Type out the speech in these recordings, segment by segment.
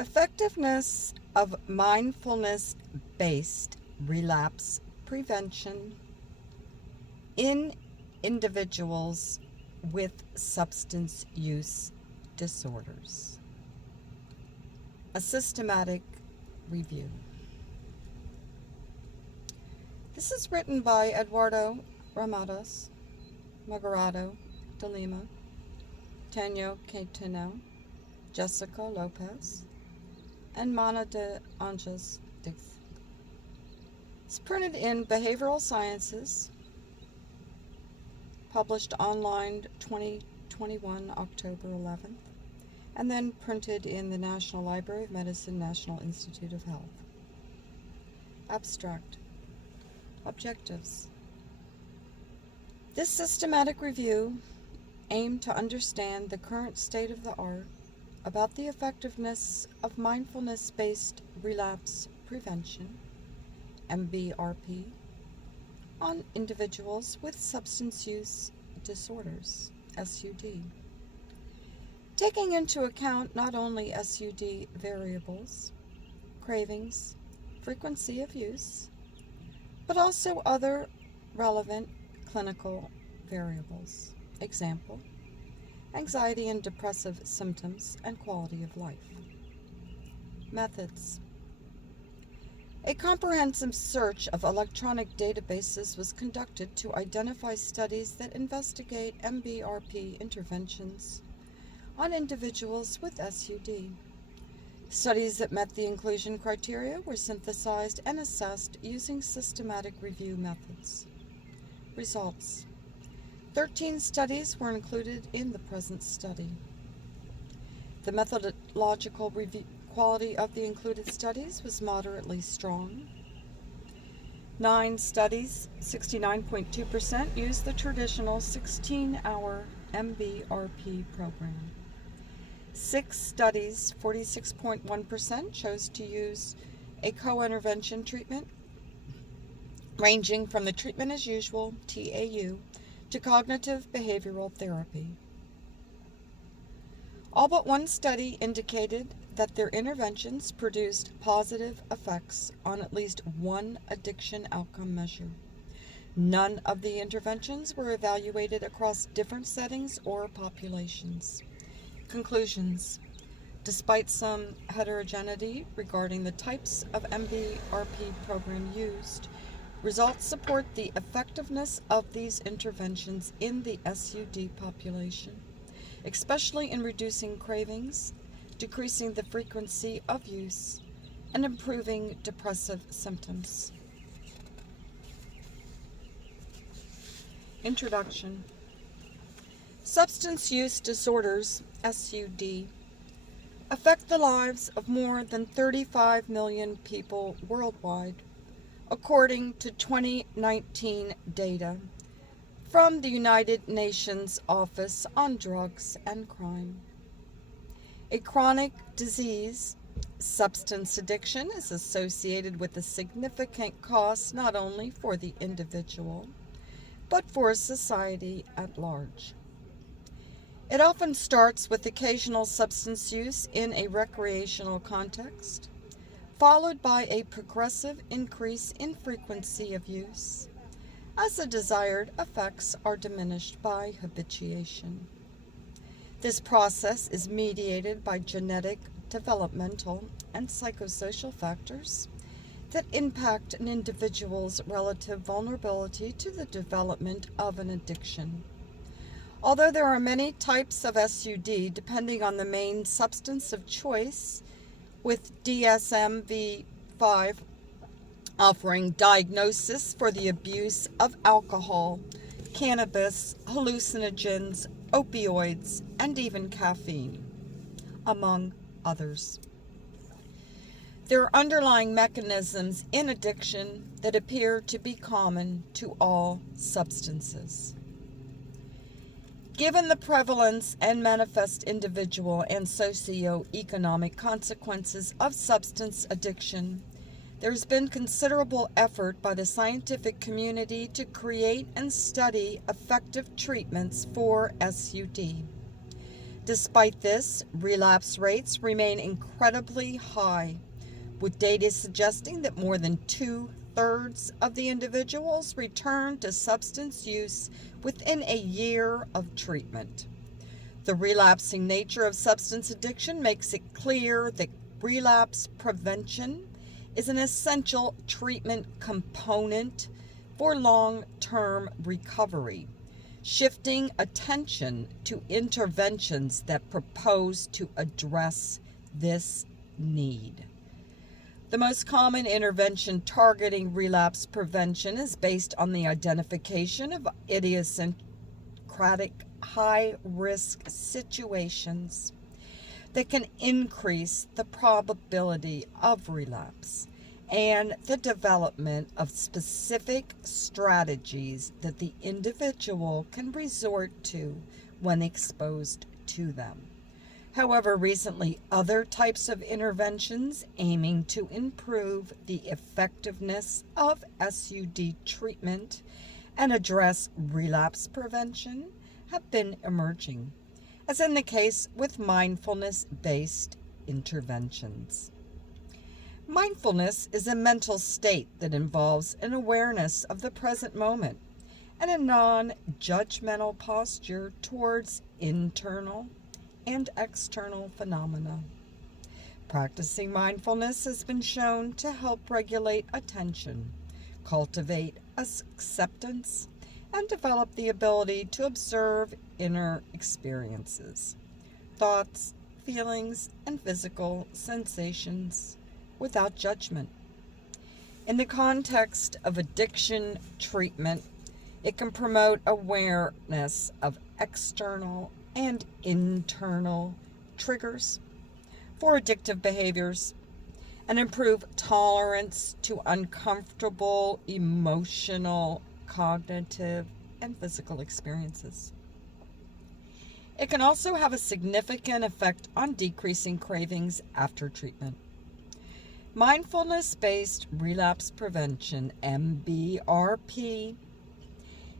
Effectiveness of mindfulness-based relapse prevention in individuals with substance use disorders. A systematic review. This is written by Eduardo Ramadas, Magarado de Lima, Tanya Catino, Jessica Lopez, and Mana de Anges Dix. It's printed in Behavioral Sciences, published online 2021, October 11th, and then printed in the National Library of Medicine, National Institute of Health. Abstract. Objectives. This systematic review aimed to understand the current state of the art about the effectiveness of mindfulness-based relapse prevention, MBRP, on individuals with substance use disorders, SUD, taking into account not only SUD variables, cravings, frequency of use, but also other relevant clinical variables. Example, anxiety and depressive symptoms and quality of life. Methods. A comprehensive search of electronic databases was conducted to identify studies that investigate MBRP interventions on individuals with SUD. Studies that met the inclusion criteria were synthesized and assessed using systematic review methods. Results. 13 studies were included in the present study. The methodological quality of the included studies was moderately strong. 9 studies, 69.2%, used the traditional 16-hour MBRP program. 6 studies, 46.1%, chose to use a co-intervention treatment ranging from the treatment as usual, TAU, to cognitive behavioral therapy. All but 1 study indicated that their interventions produced positive effects on at least one addiction outcome measure. None of the interventions were evaluated across different settings or populations. Conclusions. Despite some heterogeneity regarding the types of MBRP program used, results support the effectiveness of these interventions in the SUD population, especially in reducing cravings, decreasing the frequency of use, and improving depressive symptoms. Introduction. Substance use disorders, SUD, affect the lives of more than 35 million people worldwide, according to 2019 data from the United Nations Office on Drugs and Crime. A chronic disease, substance addiction is associated with a significant cost not only for the individual, but for society at large. It often starts with occasional substance use in a recreational context, followed by a progressive increase in frequency of use, as the desired effects are diminished by habituation. This process is mediated by genetic, developmental, and psychosocial factors that impact an individual's relative vulnerability to the development of an addiction. Although there are many types of SUD depending on the main substance of choice, with DSM-5 offering diagnosis for the abuse of alcohol, cannabis, hallucinogens, opioids, and even caffeine, among others. There are underlying mechanisms in addiction that appear to be common to all substances. Given the prevalence and manifest individual and socioeconomic consequences of substance addiction, there has been considerable effort by the scientific community to create and study effective treatments for SUD. Despite this, relapse rates remain incredibly high, with data suggesting that more than 2/3 of the individuals return to substance use within a year of treatment. The relapsing nature of substance addiction makes it clear that relapse prevention is an essential treatment component for long-term recovery, shifting attention to interventions that propose to address this need. The most common intervention targeting relapse prevention is based on the identification of idiosyncratic high-risk situations that can increase the probability of relapse and the development of specific strategies that the individual can resort to when exposed to them. However, recently, other types of interventions aiming to improve the effectiveness of SUD treatment and address relapse prevention have been emerging, as in the case with mindfulness-based interventions. Mindfulness is a mental state that involves an awareness of the present moment and a non-judgmental posture towards internal and external phenomena. Practicing mindfulness has been shown to help regulate attention, cultivate acceptance, and develop the ability to observe inner experiences, thoughts, feelings, and physical sensations without judgment. In the context of addiction treatment, it can promote awareness of external and internal triggers for addictive behaviors and improve tolerance to uncomfortable emotional, cognitive, and physical experiences. It can also have a significant effect on decreasing cravings after treatment. Mindfulness-Based Relapse Prevention, MBRP,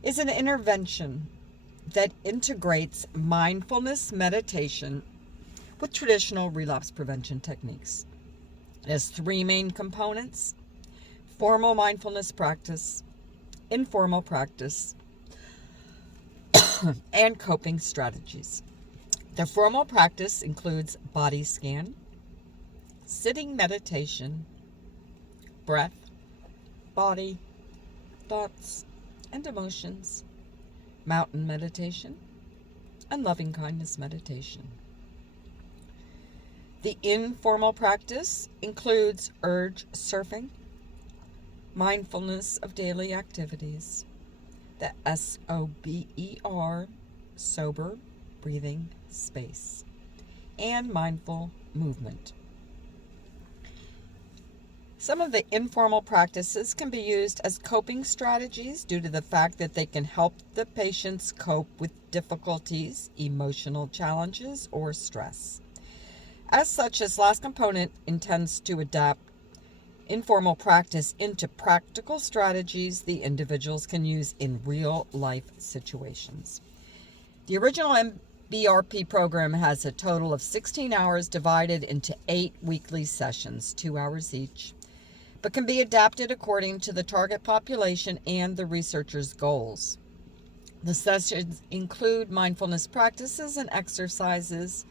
is an intervention that integrates mindfulness meditation with traditional relapse prevention techniques. It has three main components: formal mindfulness practice, informal practice, and coping strategies. The formal practice includes body scan, sitting meditation, breath, body, thoughts, and emotions, mountain meditation, and loving kindness meditation. The informal practice includes urge surfing, mindfulness of daily activities, the SOBER, sober breathing space, and mindful movement. Some of the informal practices can be used as coping strategies due to the fact that they can help the patients cope with difficulties, emotional challenges, or stress. As such, this last component intends to adapt informal practice into practical strategies the individuals can use in real-life situations. The original MBRP program has a total of 16 hours divided into 8 weekly sessions, 2 hours each, but can be adapted according to the target population and the researcher's goals. The sessions include mindfulness practices and exercises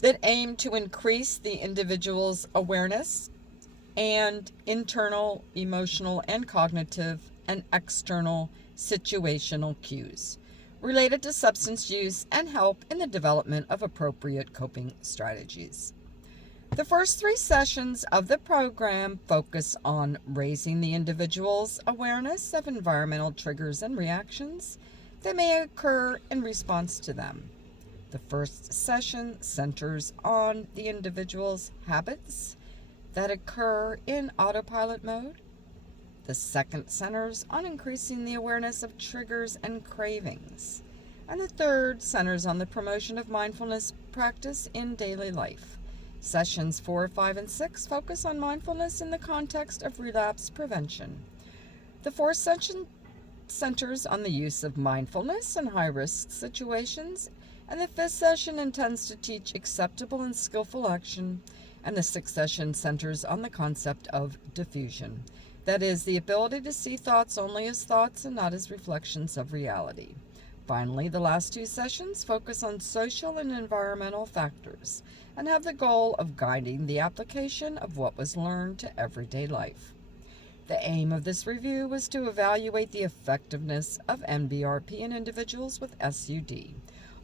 that aim to increase the individual's awareness and internal, emotional, and cognitive and external situational cues related to substance use and help in the development of appropriate coping strategies. The first 3 sessions of the program focus on raising the individual's awareness of environmental triggers and reactions that may occur in response to them. The first session centers on the individual's habits that occur in autopilot mode. The second centers on increasing the awareness of triggers and cravings. And the third centers on the promotion of mindfulness practice in daily life. Sessions 4, 5, and 6 focus on mindfulness in the context of relapse prevention. The fourth session centers on the use of mindfulness in high-risk situations and the 5th session intends to teach acceptable and skillful action, and the 6th session centers on the concept of diffusion. That is, the ability to see thoughts only as thoughts and not as reflections of reality. Finally, the last 2 sessions focus on social and environmental factors and have the goal of guiding the application of what was learned to everyday life. The aim of this review was to evaluate the effectiveness of MBRP in individuals with SUD.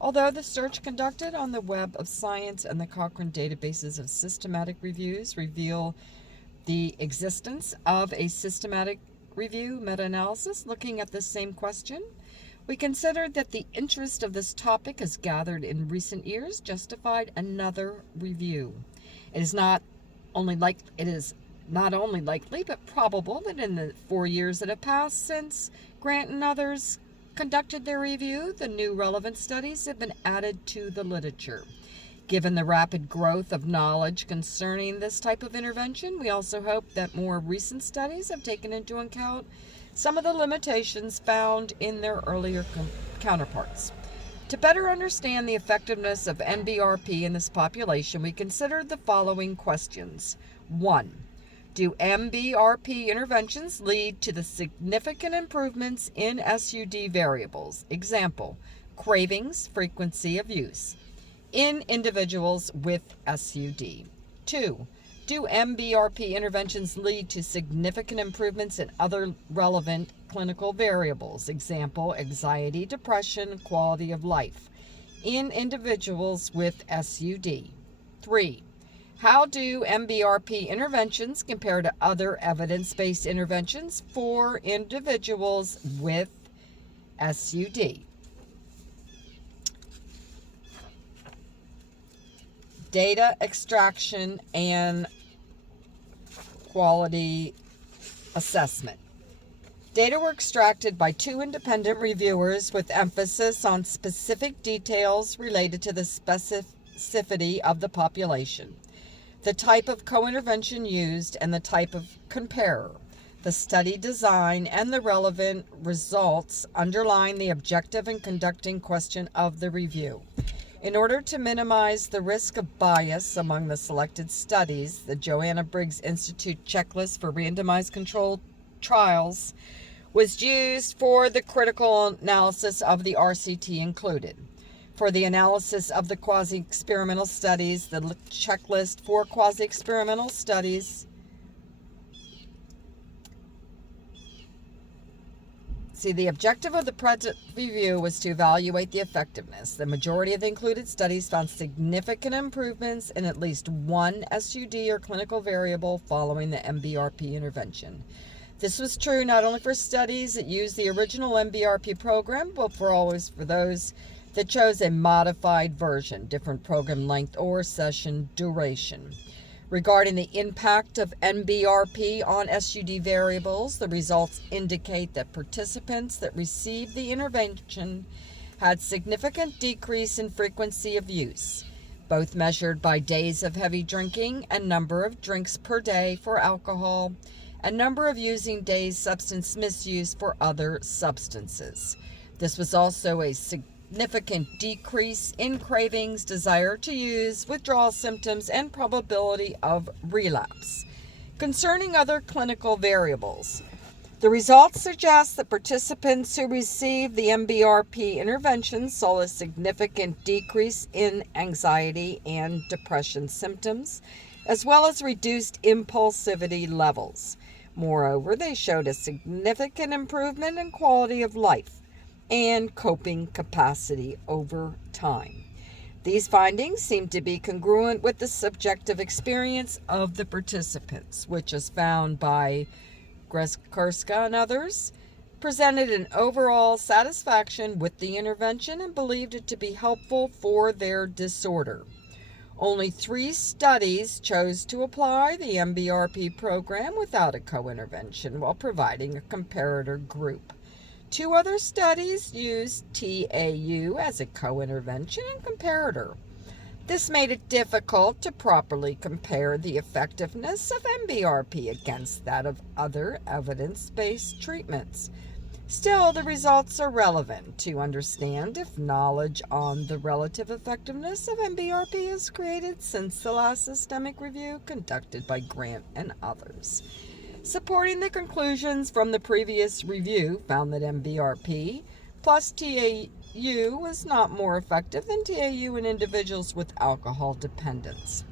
Although the search conducted on the Web of Science and the Cochrane databases of systematic reviews reveal the existence of a systematic review meta-analysis looking at the same question, we considered that the interest of this topic as gathered in recent years justified another review. It is not only likely but probable that in the 4 years that have passed since Grant and others conducted their review, the new relevant studies have been added to the literature. Given the rapid growth of knowledge concerning this type of intervention, we also hope that more recent studies have taken into account some of the limitations found in their earlier counterparts. To better understand the effectiveness of MBRP in this population, we considered the following questions. 1. Do MBRP interventions lead to the significant improvements in SUD variables? Example, cravings, frequency of use, in individuals with SUD. 2. Do MBRP interventions lead to significant improvements in other relevant clinical variables? Example, anxiety, depression, quality of life, in individuals with SUD. 3. How do MBRP interventions compare to other evidence-based interventions for individuals with SUD? Data extraction and quality assessment. Data were extracted by 2 independent reviewers with emphasis on specific details related to the specificity of the population, the type of co-intervention used, and the type of comparer, the study design, and the relevant results underlying the objective and conducting question of the review. In order to minimize the risk of bias among the selected studies, the Joanna Briggs Institute checklist for randomized controlled trials was used for the critical analysis of the RCT included. For the analysis of the quasi-experimental studies, the checklist for quasi-experimental studies the objective of the present review was to evaluate the effectiveness. The majority of the included studies found significant improvements in at least one SUD or clinical variable following the MBRP intervention. This was true not only for studies that used the original MBRP program, but for those that chose a modified version, different program length or session duration. Regarding the impact of MBRP on SUD variables, the results indicate that participants that received the intervention had significant decrease in frequency of use, both measured by days of heavy drinking and number of drinks per day for alcohol, and number of using days substance misuse for other substances. This was also a significant decrease in cravings, desire to use, withdrawal symptoms, and probability of relapse. Concerning other clinical variables, the results suggest that participants who received the MBRP intervention saw a significant decrease in anxiety and depression symptoms, as well as reduced impulsivity levels. Moreover, they showed a significant improvement in quality of life and coping capacity over time. These findings seem to be congruent with the subjective experience of the participants, which is found by Greskoska and others, presented an overall satisfaction with the intervention and believed it to be helpful for their disorder. Only 3 studies chose to apply the MBRP program without a co-intervention while providing a comparator group. 2 other studies used TAU as a co-intervention and comparator. This made it difficult to properly compare the effectiveness of MBRP against that of other evidence-based treatments. Still, the results are relevant to understand if knowledge on the relative effectiveness of MBRP is created since the last systemic review conducted by Grant and others. Supporting the conclusions from the previous review found that MBRP plus TAU was not more effective than TAU in individuals with alcohol dependence.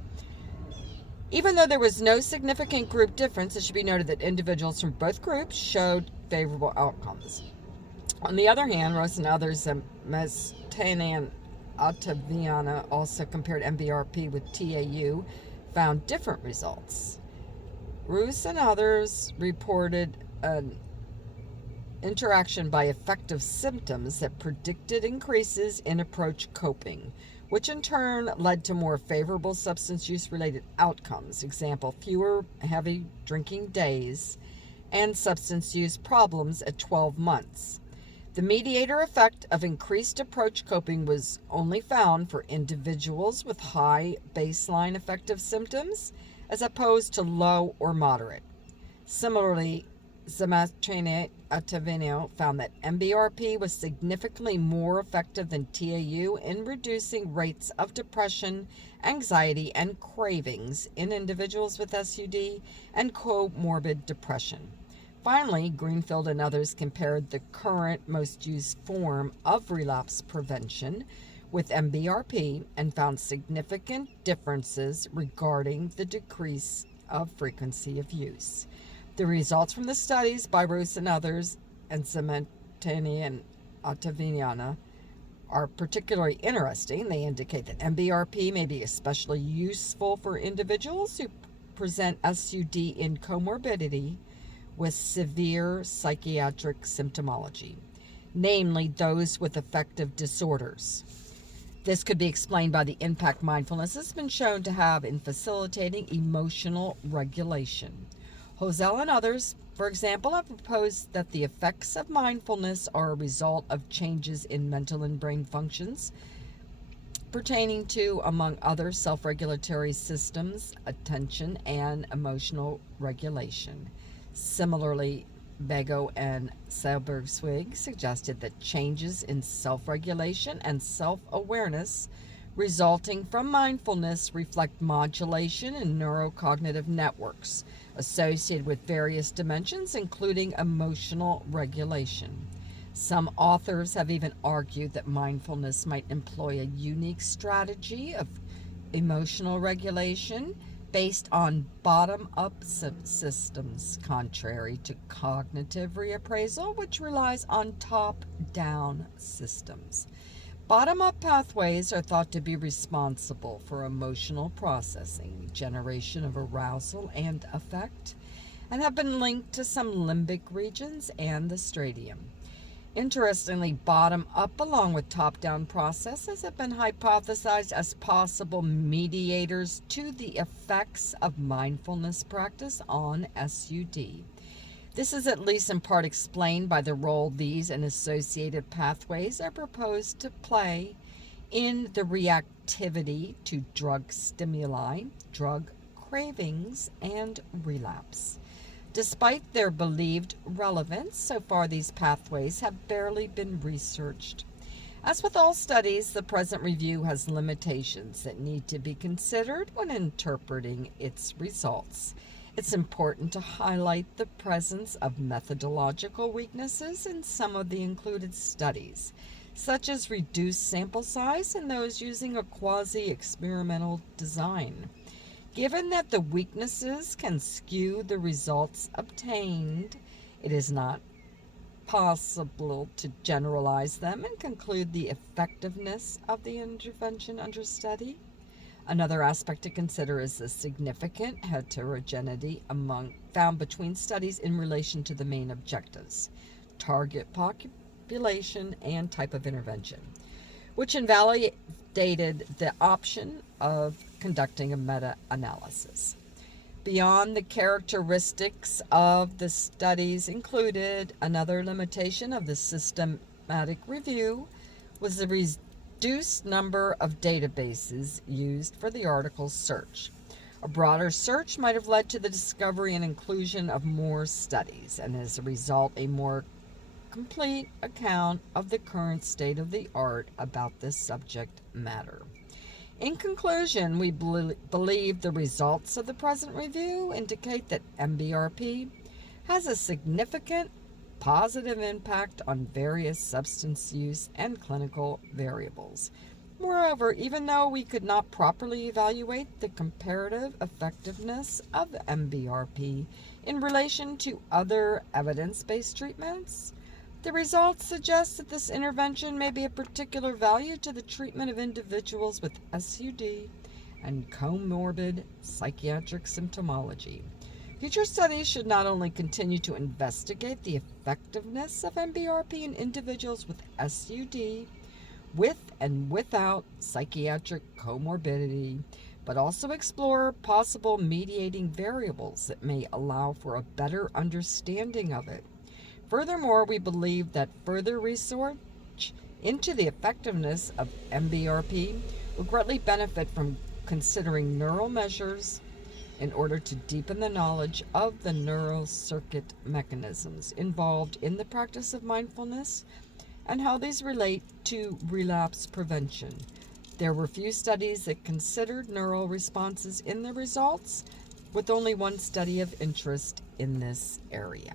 Even though there was no significant group difference, it should be noted that individuals from both groups showed favorable outcomes. On the other hand, Rose and others, Mestany and Ottaviana, also compared MBRP with TAU, found different results. Roos and others reported an interaction by affective symptoms that predicted increases in approach coping, which in turn led to more favorable substance use related outcomes. Example, fewer heavy drinking days and substance use problems at 12 months. The mediator effect of increased approach coping was only found for individuals with high baseline affective symptoms as opposed to low or moderate. Similarly, Mestany Ottaviano found that MBRP was significantly more effective than TAU in reducing rates of depression, anxiety, and cravings in individuals with SUD and comorbid depression. Finally, Greenfield and others compared the current most used form of relapse prevention with MBRP and found significant differences regarding the decrease of frequency of use. The results from the studies by Roos and others and Mestany and Ottaviana are particularly interesting. They indicate that MBRP may be especially useful for individuals who present SUD in comorbidity with severe psychiatric symptomology, namely those with affective disorders. This could be explained by the impact mindfulness has been shown to have in facilitating emotional regulation. Hosel and others, for example, have proposed that the effects of mindfulness are a result of changes in mental and brain functions pertaining to, among other, self-regulatory systems, attention, and emotional regulation. Similarly, Bego and Seilberg-Swig suggested that changes in self-regulation and self-awareness resulting from mindfulness reflect modulation in neurocognitive networks associated with various dimensions, including emotional regulation. Some authors have even argued that mindfulness might employ a unique strategy of emotional regulation based on bottom-up systems, contrary to cognitive reappraisal, which relies on top-down systems. Bottom-up pathways are thought to be responsible for emotional processing, generation of arousal and affect, and have been linked to some limbic regions and the striatum. Interestingly, bottom-up along with top-down processes have been hypothesized as possible mediators to the effects of mindfulness practice on SUD. This is at least in part explained by the role these and associated pathways are proposed to play in the reactivity to drug stimuli, drug cravings, and relapse. Despite their believed relevance, so far these pathways have barely been researched. As with all studies, the present review has limitations that need to be considered when interpreting its results. It's important to highlight the presence of methodological weaknesses in some of the included studies, such as reduced sample size in those using a quasi-experimental design. Given that the weaknesses can skew the results obtained, it is not possible to generalize them and conclude the effectiveness of the intervention under study. Another aspect to consider is the significant heterogeneity found between studies in relation to the main objectives, target population, and type of intervention, which invalidated the option of conducting a meta-analysis. Beyond the characteristics of the studies included, another limitation of the systematic review was the reduced number of databases used for the article's search. A broader search might have led to the discovery and inclusion of more studies, and as a result, a more complete account of the current state of the art about this subject matter. In conclusion, we believe the results of the present review indicate that MBRP has a significant positive impact on various substance use and clinical variables. Moreover, even though we could not properly evaluate the comparative effectiveness of MBRP in relation to other evidence-based treatments, the results suggest that this intervention may be of particular value to the treatment of individuals with SUD and comorbid psychiatric symptomology. Future studies should not only continue to investigate the effectiveness of MBRP in individuals with SUD, with and without psychiatric comorbidity, but also explore possible mediating variables that may allow for a better understanding of it. Furthermore, we believe that further research into the effectiveness of MBRP will greatly benefit from considering neural measures in order to deepen the knowledge of the neural circuit mechanisms involved in the practice of mindfulness and how these relate to relapse prevention. There were few studies that considered neural responses in the results, with only one study of interest in this area.